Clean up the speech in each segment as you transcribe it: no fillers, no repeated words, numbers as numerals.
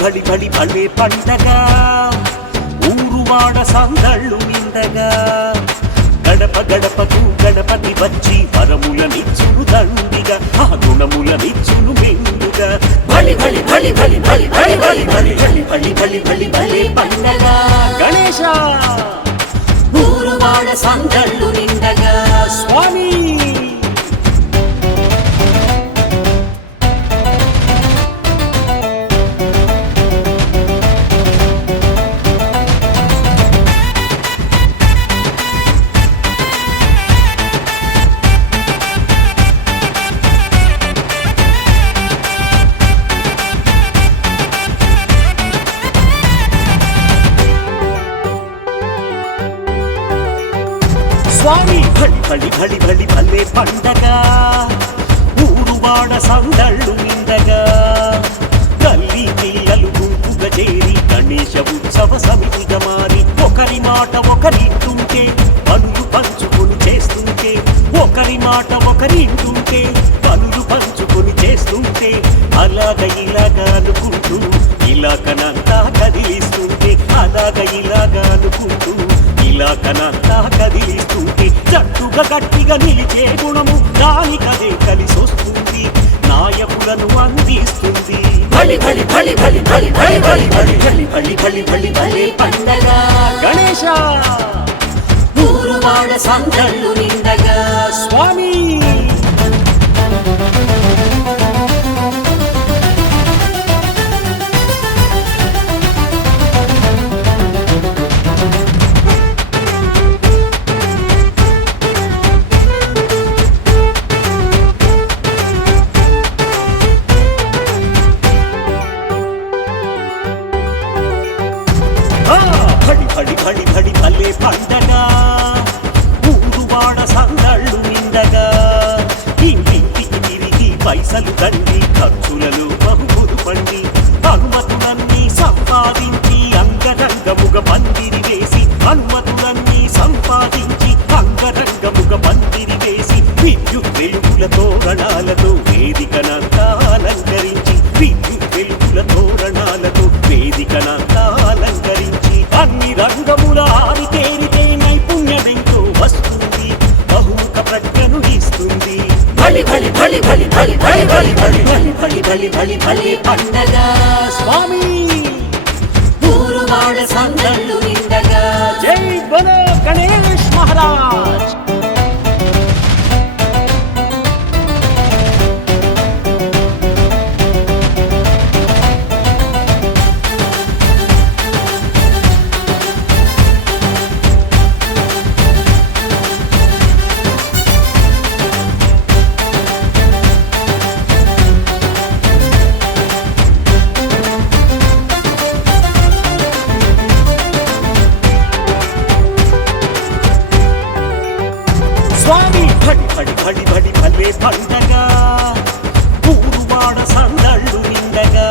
బడి బడి బళ్ళే పండగ ఊరువాడ సందళ్ళు నిండగా గడప గడపకు గణపతి వచ్చి వరములనిచ్చును దండిగా ఆ గుణములనిచ్చును మెండుగా బలి బలి బలి బలి బలి బలి బలి బలి బలి బలి బలి బలి బలి పండగ గణేశ ఊరువాడ సందళ్ళు నిండగా స్వామి స్వామి బలి బలి బలి బలి బల్లే పండగ ఊరువాడ సందళ్ళు నిండగా తల్లి పిల్లలు గుంపుగా చేరి గణేశ ఉత్సవ సమితిగా మారి ఒకరి మాట ఒకరింటుంటే పనులు పంచుకొని చేస్తుంటే ఒకరి మాట ఒకరింటుంటే పనులు పంచుకొని చేస్తుంటే అలాగ ఇలాగా అనుకుంటూ ఇలాగనంతా కదిలిస్తుంటే అలాగ ఇలాగా అనుకుంటూ ఇలాగనంతా కదిలిస్తుంటే జట్టుగా గట్టిగా నిలిచే గుణము దానికదే కలిసొస్తుంది నాయకులను అందిస్తుంది బలి బలి బలి బలి బలి బలి బలి బలి బలి బలి బలి బలి బలి పండగ గణేశ ఊరువాడ సందళ్ళు నిండగా స్వామి బడి బడి బడి బడి బల్లే పండగ ఊరువాడ సందళ్ళు నిండగా ఇంటికి తిరిగి పైసలు దండి ఖర్చులలో బహుమతులు పండి అనుమతులన్నీ సంపాదించి అంగరంగముగ పందిరి వేసి అనుమతులన్నీ సంపాదించి అంగరంగముగ పందిరి వేసి విద్యుత్ వెలుగుల తోరణాలతో వేదికనంతా అలంకరించి విద్యుత్ వెలుగుల తోరణాలతో వేదికనంతా అలంకరించి అన్ని రంగముల ఆరితేరితే నైపుణ్యమెంతో వస్తుంది బహుముఖ ప్రజ్ఞను ఇస్తుంది బలి బలి బలి బలి బలి బలి బలి బలి బలి బలి బలి బలి బలి పండగ స్వామి ఊరువాడ సందళ్ళు నిండగా జై బలో గణేష్ మహారాజ్ స్వామి బడి బడి బడి బడి బల్లే పండగ ఊరువాడ సందళ్ళు నిండగా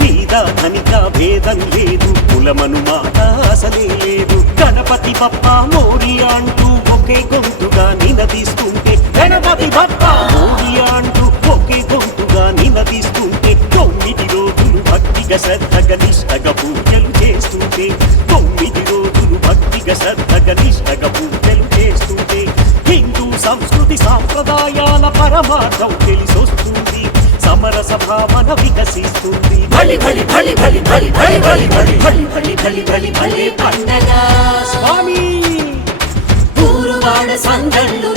పేద ధనిక భేదం లేదు కులమను మాట అసలే లేదు గణపతి బప్ప మోరి అంటూ ఒకే గొంతుగా నినదిస్తుంటే గణపతి బప్ప మోరి అంటూ ఒకే గొంతుగా నినదిస్తుంటే 9 రోజులు భక్తిగా శ్రద్ధగా నిష్టగా పూజలు చేస్తుంటే 9 రోజులు భక్తిగా శ్రద్ధగా నిష్టగా పూజలు చేస్తుంటే హిందూ సంస్కృతి సాంప్రదాయాల పరమార్థం తెలిసొస్తుంది సమరస భావన వికసిస్తుంది బలి బలి బలి బలి బలి బలి బలి బలి బలి బలి బలి బలి బలి పండగ స్వామి ఊరువాడ సందళ్ళు